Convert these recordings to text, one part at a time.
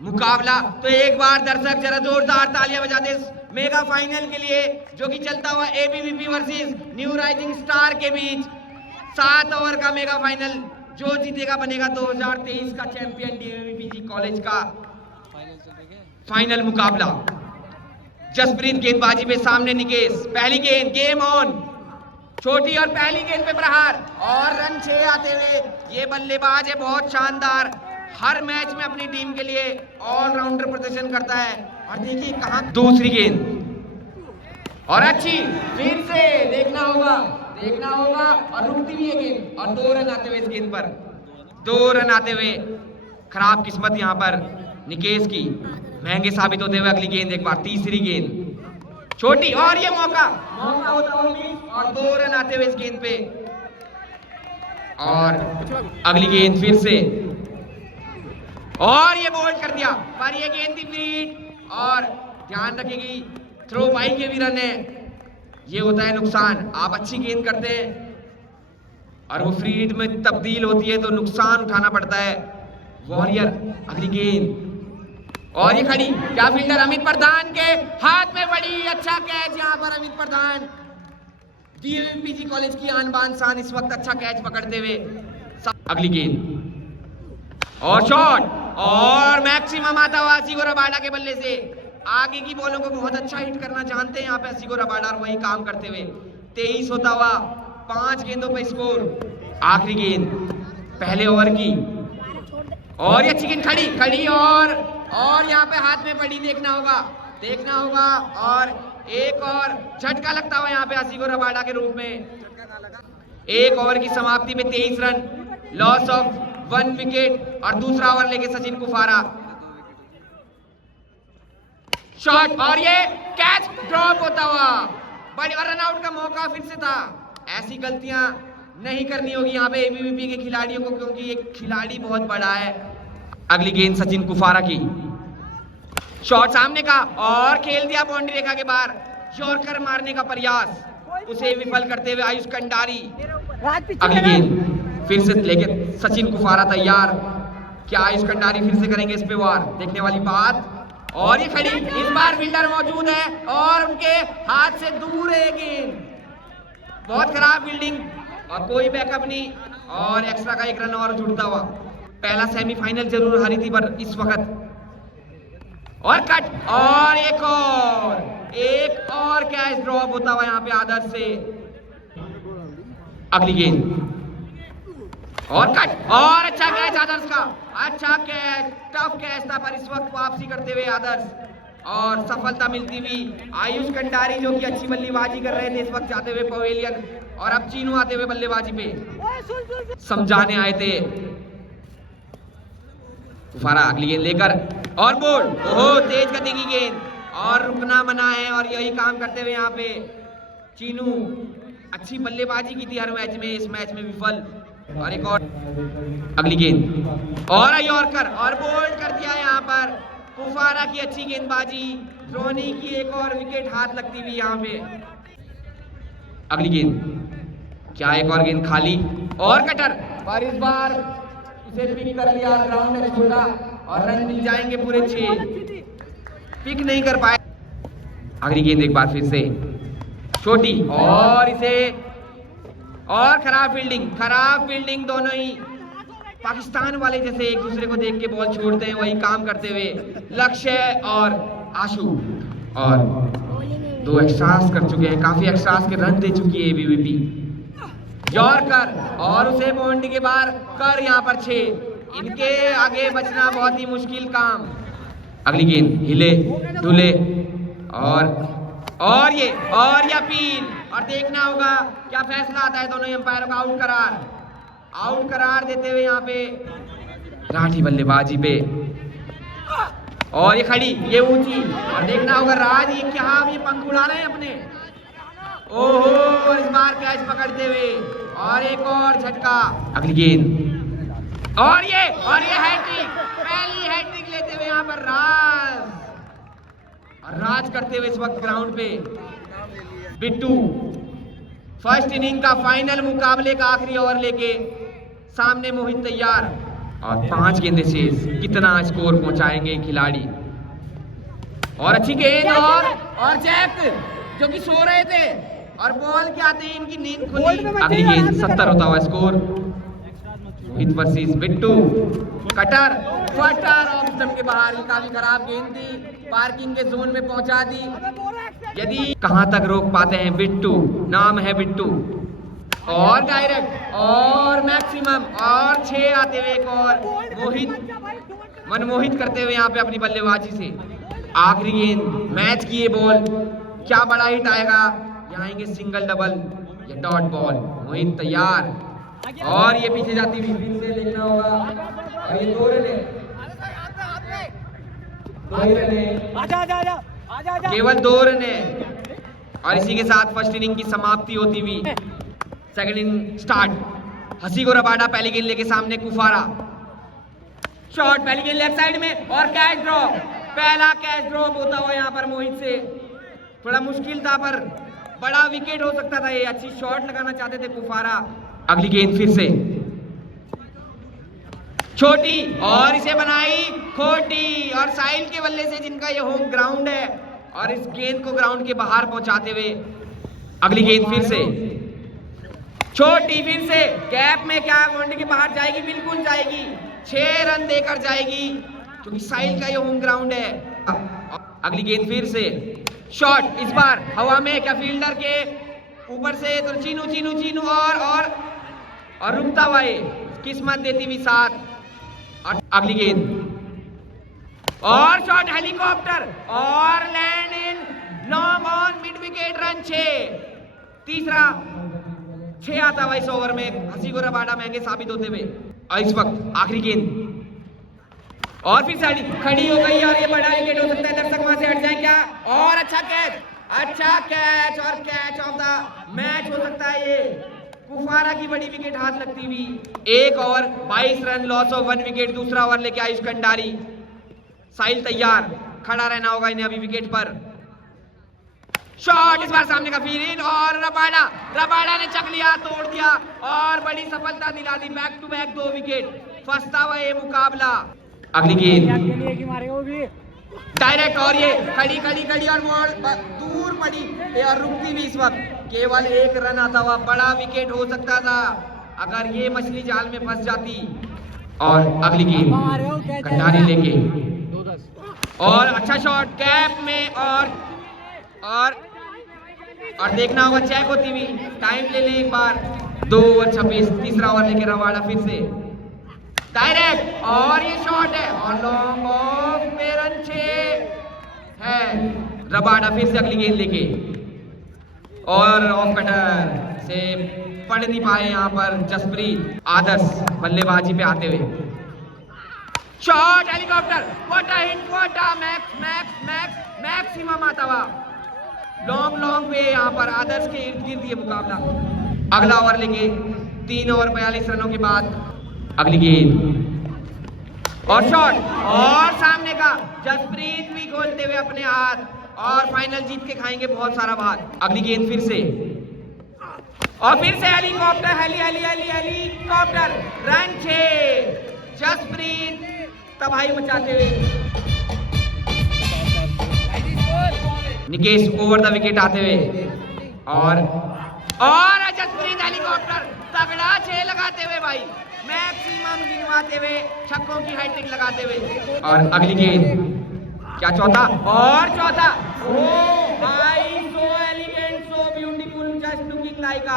मुकाबला। तो एक बार दर्शक जरा जोरदार तालियां बजा दे इस मेगा फाइनल के लिए जो कि चलता हुआ ABVP versus new rising star के बीच 7 ओवर का मेगा फाइनल। जो जीतेगा बनेगा 2023 का चैंपियन डीएवीपीजी कॉलेज का फाइनल मुकाबला। जसप्रीत गेंदबाजी पे सामने निकेश, पहली गेंद, गेम ऑन, छोटी और पहली गेंद पे प्रहार और रन 6 आते हुए। ये बल्लेबाज है बहुत शानदार, हर मैच में अपनी टीम के लिए ऑलराउंडर प्रदर्शन करता है। और देखिए कहां दूसरी गेंद और अच्छी, फिर से देखना होगा और रुकती हुई है गेंद और 2 रन आते हुए इस गेंद पर, 2 रन आते हुए। खराब किस्मत यहां पर निकेश की महंगे साबित होते हुए। अगली गेंद एक बार, तीसरी गेंद छोटी और ये मौका होता हुआ मिस और 2 रन आते हुए इस गेंद पे। और अगली गेंद फिर से और ये बोल्ड कर दिया, पर ये गेंद थी फील्ड और ध्यान रखेगी थ्रो बाई के भी रन है। ये होता है नुकसान, आप अच्छी गेंद करते हैं और वो फ्री हिट में तब्दील होती है तो नुकसान उठाना पड़ता है। वॉरियर अगली गेंद और ये खड़ी, क्या फील्डर अमित प्रधान के हाथ में पड़ी, अच्छा कैच यहाँ पर अमित प्रधान, डीएवीपीजी कॉलेज की आन बान शान इस वक्त अच्छा कैच पकड़ते हुए। अगली गेंद और शॉट और मैक्सिमम आता हुआ असिगो रबाडा के बल्ले से। आगे की बॉलों को बहुत अच्छा हिट करना जानते हैं यहाँ पे असिगो रबाडा, और वही काम करते हुए 23 होता हुआ 5 गेंदों पे स्कोर। आखिरी गेंद पहले ओवर की और ये अच्छी गेंद खड़ी और यहाँ पे हाथ में पड़ी, देखना होगा और एक और झटका लगता हुआ यहाँ पे असिगो रबाडा के रूप में। एक ओवर की समाप्ति में 23 रन, लॉस ऑफ 1 विकेट और दूसरा ओवर लेके सचिन कुफारा। शॉट और ये कैच ड्रॉप होता हुआ, बड़ी रन आउट का मौका फिर से था। ऐसी गलतियां नहीं करनी होगी यहाँ पे एबीवीपी के खिलाड़ियों को, क्योंकि ये खिलाड़ी बहुत बड़ा है। अगली गेंद सचिन कुफारा की, शॉट सामने का और खेल दिया बाउंड्री रेखा के बाहर। यॉर्कर मारने का प्रयास, उसे विफल करते हुए आयुष कंडारी। अगली गेंद फिर से लेके सचिन कुफारा तैयार, क्या आयुष कंडारी फिर से करेंगे इस पे वार, देखने वाली बात। और ये खड़ी, इस बार फील्डर मौजूद है और उनके हाथ से दूर है गेंद। बहुत खराब फील्डिंग और कोई बैकअप नहीं और एक्स्ट्रा का 1 रन और जुड़ता हुआ। पहला सेमीफाइनल जरूर हारी थी पर इस वक्त और कट और एक और कैच ड्रॉप होता हुआ यहाँ पे आदर्श से। अगली गेंद और कट और अच्छा कैच आदर्श का, अच्छा कैच, टफ कैच था पर इस वक्त वापसी करते हुए आदर्श और सफलता मिलती हुई आयुष कंडारी जो कि अच्छी बल्लेबाजी कर रहे थे इस वक्त जाते हुए पवेलियन, और अब चीनू आते हुए बल्लेबाजी पे समझाने आए थे। कुफारा अगली गेंद लेकर और बोल्ड, ओहो तेज गति की गेंद और रुकना मना है और यही काम करते हुए यहाँ पे चीनू। अच्छी बल्लेबाजी की थी हर मैच में, इस मैच में विफल। और एक और अगली गेंद और यॉर्कर और बोल्ड कर दिया यहाँ पर कुफारा की अच्छी गेंदबाजी। धोनी की एक और विकेट हाथ लगती हुई यहाँ पे। अगली गेंद, क्या एक और गेंद खाली और कटर, पर इस बार इसे पिक कर लिया, ग्राउंड में छोड़ा और रन मिल जाएंगे पूरे 6, पिक नहीं कर पाए। अगली गेंद एक बार फिर से छोटी और इसे और खराब फील्डिंग दोनों ही पाकिस्तान वाले जैसे एक दूसरे को देख के बॉल छोड़ते हैं, वही काम करते हुए लक्ष्य और आशु और 2 एक्स्ट्रास कर चुके हैं, काफी एक्स्ट्रास के रन दे चुकी है एबीवीपी। यॉर्कर और उसे बाउंड्री के बाहर कर यहाँ पर 6, इनके आगे बचना बहुत ही मुश्किल काम। अगली गेंद हिले डुले और ये अपील, और देखना होगा क्या फैसला आता है दोनों अंपायरों का। आउट करार देते हुए यहाँ पे राठी बल्लेबाजी पे और ये खड़ी, ये ऊंची, और देखना होगा राज ये क्या ये पंख उड़ा रहे हैं अपने। ओहो इस बार कैच पकड़ते हुए और एक और झटका। अगली गेंद और ये हैट्रिक, पहली हैट्रिक लेते हुए यहाँ पर राज करते हुए इस वक्त ग्राउंड पे बिट्टू। फर्स्ट इनिंग का फाइनल मुकाबले का आखिरी ओवर लेके सामने मोहित तैयार। और 5 गेंदें शेष, कितना स्कोर पहुंचाएंगे खिलाड़ी। और अच्छी गेंद और जैक जो कि सो रहे थे और बॉल के आते ही इनकी नींद खुली। अगली गेंद 70 होता हुआ स्कोर। मोहित वर्सेस बिट्टू। कटर फटर ऑफ स्टंप के बाहर, काफी खराब गेंद थी, पार्किंग के जोन में पहुंचा दी। यदि कहां तक रोक पाते हैं बिट्टू, नाम है बिट्टू। और डायरेक्ट और मैक्सिमम और 6 आते हुए एक और मोहित मनमोहित करते हुए यहाँ पे अपनी बल्लेबाजी से। आखिरी गेंद मैच की ये बॉल, क्या बड़ा हिट आएगा, यहाँ आएंगे सिंगल डबल या डॉट बॉल। मोहित तैयार और ये पीछे जाती हुई फिर से देखना होगा। और ये 2 रन है, केवल 2 रन है और इसी के साथ फर्स्ट इनिंग की समाप्ति होती हुई। Second inning start. हसी को रबाडा पहली गेंद लेके सामने, कुफारा शॉट, पहली गेंद लेफ्ट साइड में और कैच ड्रॉप। पहला कैच ड्रॉप होता हुआ यहाँ पर मोहित से। थोड़ा मुश्किल था पर बड़ा विकेट हो सकता था ये, अच्छी शॉट लगाना चाहते थे कुफारा। अगली गेंद फिर से छोटी और इसे बनाई खोटी। और साहिल के बल्ले से, जिनका ये होम ग्राउंड है, और इस गेंद को ग्राउंड के बाहर पहुंचाते हुए। अगली गेंद फिर से छोटी, फिर से गैप में, क्या बाउंड्री के बाहर जाएगी, बिल्कुल जाएगी, 6 रन देकर जाएगी क्योंकि साहिल का ये होम ग्राउंड है। अगली गेंद फिर से शॉट, इस बार हवा में, क्या फील्डर के ऊपर से, तो चीनू चीनू चीनू और रुकता हुआ ये किस्मत देती हुई साथ। और अगली गेंद और शॉट, हेलीकॉप्टर और land in long on mid wicket, run 6। तीसरा 6 आता हुआ इस ओवर में। हसी को रबाडा महंगे साबित होते हुए। और इस वक्त आखिरी गेंद और फिर साड़ी खड़ी हो गई और ये बड़ा विकेट हो सकता है, दर्शक वहां से हट जाए क्या। और अच्छा कैच और कैच ऑफ द मैच हो सकता है ये। कुफारा की बड़ी विकेट हाथ लगती हुई। 1 over 22 run, loss of 1 wicket. दूसरा ओवर लेके आयुष कंडारी। साहिल तैयार, खड़ा रहना होगा इन्हें अभी विकेट पर। शॉट, इस बार सामने का फील्ड और रबाडा ने चक लिया, तोड़ दिया और बड़ी सफलता दिला दी। बैक टू बैक 2 विकेट, फंसता हुआ ये मुकाबला। अगली गेंद डायरेक्ट और ये खड़ी और बॉल दूर पड़ी और रुकती भी। इस वक्त केवल 1 रन आता हुआ, बड़ा विकेट हो सकता था अगर ये मछली जाल में फंस जाती। और अगली गेंद कंडारी लेके और अच्छा शॉट कैप में और देखना होगा चेक होती हुई, टाइम ले ले एक बार। 2 ओवर 26, तीसरा ओवर लेके रबाडा फिर से डायरेक्ट और ये शॉट है और लॉन्ग ऑफ पे, रन 6 है। रबाडा फिर से अगली गेंद लेके और ऑफ कटर से पढ़ नहीं पाए यहाँ पर जसप्रीत। आदर्श बल्लेबाजी पे आते हुए shot, helicopter, what a hit, what a maximum आता हुआ। लॉन्ग पे यहाँ पर आदर्श के इर्द गिर्द ये मुकाबला। अगला ओवर लेके 3 ओवर 42 रनों के बाद अगली गेंद और शॉट और सामने का जसप्रीत भी खोलते हुए अपने हाथ और फाइनल जीत के खाएंगे बहुत सारा बात। अगली गेंद फिर से और फिर से हेलीकॉप्टर, हेलीकॉप्टर, रन 6। जसप्रीत तबाही मचाते हुए। निकेश ओवर द विकेट आते हुए और जसप्रीत हेलीकॉप्टर तगड़ा 6 लगाते हुए भाई, मैक्सिमम गिनवाते हुए, छक्कों की हैट्रिक लगाते हुए। और अगली गेंद क्या, चौथा ओ भाई, so elegant, so beautiful, just looking like a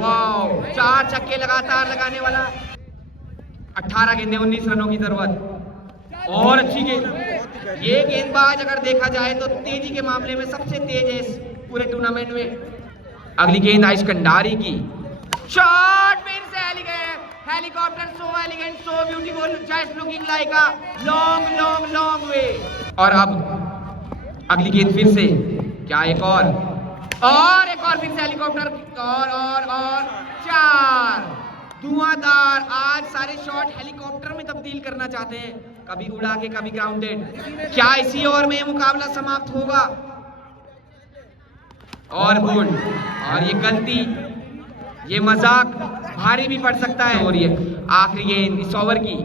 wow 4 छक्के लगातार लगाने वाला। 18 गेंदें 19 रनों की जरूरत और अच्छी गेंद। ये गेंदबाज अगर देखा जाए तो तेजी के मामले में सबसे तेज है इस पूरे टूर्नामेंट में। अगली गेंद आयुष कंडारी की शॉट, फिर से helicopter, so elegant, so beautiful, just looking like a long way. और अब अगली गेंद फिर से, क्या एक और फिर से हेलीकॉप्टर और 4 धुआंधार। आज सारे शॉट हेलीकॉप्टर में तब्दील करना चाहते हैं, कभी उड़ा के कभी ग्राउंडेड। क्या इसी ओवर में ये मुकाबला समाप्त होगा? और बोल्ड और ये गलती, ये मजाक भारी भी पड़ सकता है। हो रही है आखिरी गेंद इस ओवर की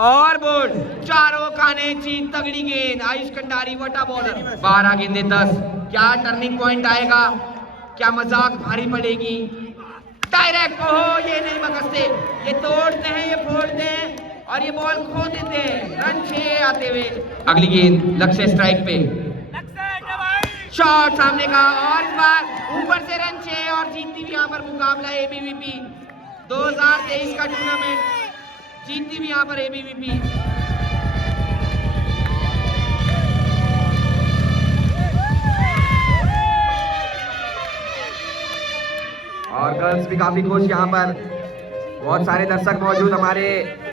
और बोल्ड, चारों खाने चीन, तगड़ी गेंद, आयुष कंडारी वटा बॉलर। 12 गेंदे 10, क्या टर्निंग पॉइंट आएगा, क्या मजाक भारी पड़ेगी। डायरेक्ट, ओहो ये नहीं बकसते, ये तोड़ते हैं, ये फोड़ते हैं और ये बॉल खो देते हैं। रन 6 आते हुए। अगली गेंद लक्ष्य स्ट्राइक पे, शॉट सामने का और इस बार ऊपर से रन 6 और जीतती भी यहाँ पर मुकाबला एबीवीपी 2023 का टूर्नामेंट, जीतती भी यहाँ पर एबीवीपी। और गर्ल्स भी काफी खुश, यहाँ पर बहुत सारे दर्शक मौजूद हमारे